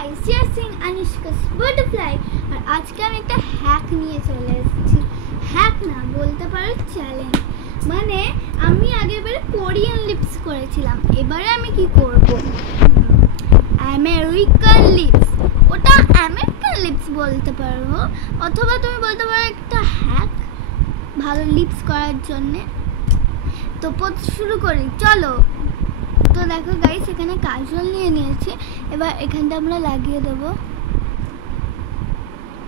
Guys, you are seeing Anushka's butterfly. আর আজকে আমি একটা হ্যাক নিয়ে চলে এসেছি। হ্যাক না, বলতে পারো চ্যালেঞ্জ। মানে আমি আগেরবারে কোরিয়ান লিপস করেছিলাম, এবারে আমি কি করব, আমেরিকান লিপস। ওটা আমেরিকান লিপস বলতে পারো, অথবা তুমি বলতে পারো একটা হ্যাক ভালো লিপস করার জন্যে। তো শুরু করি, চলো। তো দেখো গাইস, এখানে কাজল নিয়ে নিয়েছি। এবার এখানটা আমরা লাগিয়ে দেবো।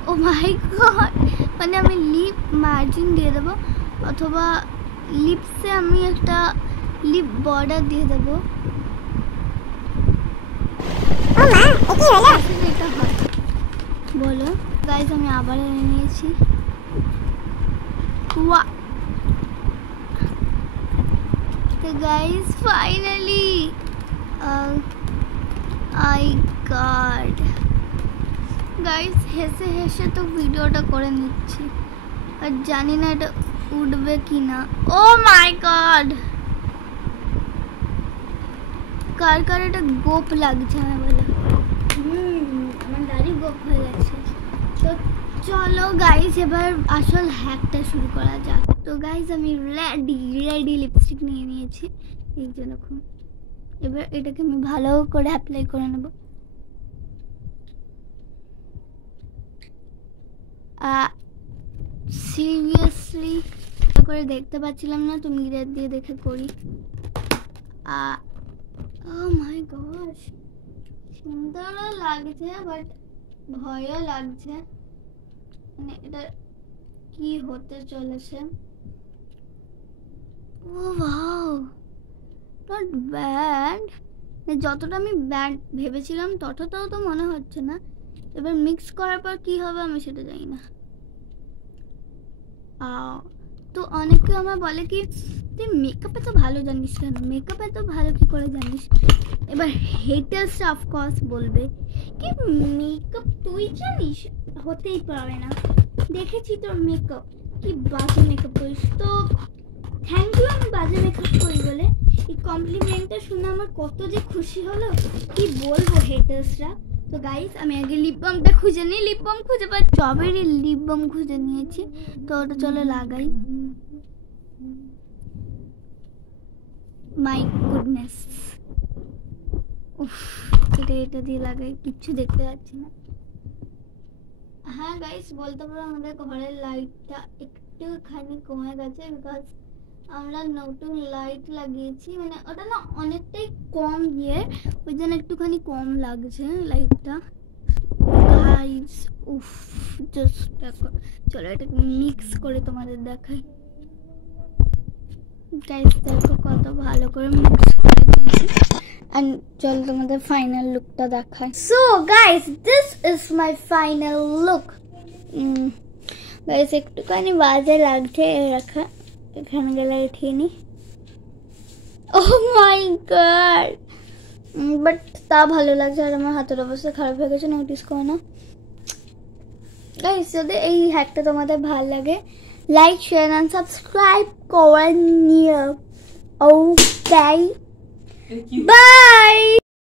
ও মাই গড, মানে আমি লিপ মার্জিন দিয়ে দেবো, অথবা লিপসে আমি একটা লিপ বর্ডার দিয়ে দেবো। এটা হয় বলো গাইস, আমি আবার এনে নিয়েছি। ওয়া তো guys finally I god guys, হেসে হেসে তো ভিডিওটা করে নিচ্ছি, আর জানি না এটা উঠবে কি না। ও মাই গড, কার কার এটা গোপ লাগছে না বলে। আমার দাড়ি গোপ হয়ে গেছে। তো চলো গাইস, এবার আসল হ্যাকটা শুরু করা যাক। তো গাইস, আমি রেডি লিপস্টিক নিয়ে নিয়েছি এই যে দেখুন। এবার এটাকে আমি ভালো করে অ্যাপ্লাই করে নেব। সিরিয়াসলি করে দেখতে পাচ্ছিলাম না, তো মিরর দিয়ে দেখে করি। ও মাই গড, সুন্দরও লাগছে বাট ভয়ও লাগছে, মানে এটা কি হতে চলেছে। ও ওয়াও, নট ব্যাড। যতটা আমি ব্যাড ভেবেছিলাম ততটাও তো মনে হচ্ছে না। এবার মিক্স করার পর কি হবে আমি সেটা জানি না। তো অনেকে আমার বলে কি তুই মেকআপে তো ভালো জানিস কেন, মেকআপে তো ভালো কি করে জানিস। এবার হেটার্সরা অফকোর্স বলবে কি মেকআপ তুই জানিস, হতেই পারে না, দেখেছি তোর মেকআপ, কি বাজে মেকআপ করিস। তো থ্যাংক ইউ আমি বাজে মেকআপ করি বলে। এই কমপ্লিমেন্টটা শুনে আমার কত যে খুশি হলো, কি বলবো হেটার্সরা। তো গাইস, আমি আগে লিপ বামটা খুঁজে নিই। লিপ বাম খুঁজে পাই, স্ট্রবেরি লিপ বাম খুঁজে নিয়েছি। তো ওটা চলো লাগাই। মাই গুডনেস, উফ, এটা দিয়ে লাগাই, কিচ্ছু দেখতে পাচ্ছি না। হ্যাঁ গাইস, বলতে পারো আমাদের ঘরের লাইটটা একটুখানি কমে গেছে, বিকজ আমরা নতুন লাইট লাগিয়েছি। মানে ওটা না অনেকটাই কম ইয়ে, ওই জন্য একটুখানি কম লাগছে লাইটটা। গাইস উফ, জাস্ট দেখো, চলো এটাকে মিক্স করে তোমাদের দেখাই। গাইস দেখো কত ভালো করে মিক্স করে নিয়েছি। And চলো তোমাদের ফাইনাল লুকটা দেখাই। So guys, this is my final look. Guys একটুখানি বাজে লাগছে রাখা, এখানে গেলে উঠিয়ে নি। ও মাই গড, বাট তা ভালো লাগছে। আর আমার হাতের অবস্থা খারাপ হয়ে গেছে, নোটিস করো না গাইস। যদি এই হ্যাকটা তোমাদের ভালো লাগে, লাইক শেয়ার এন্ড সাবস্ক্রাইব করে নিও। ওকে, বাই।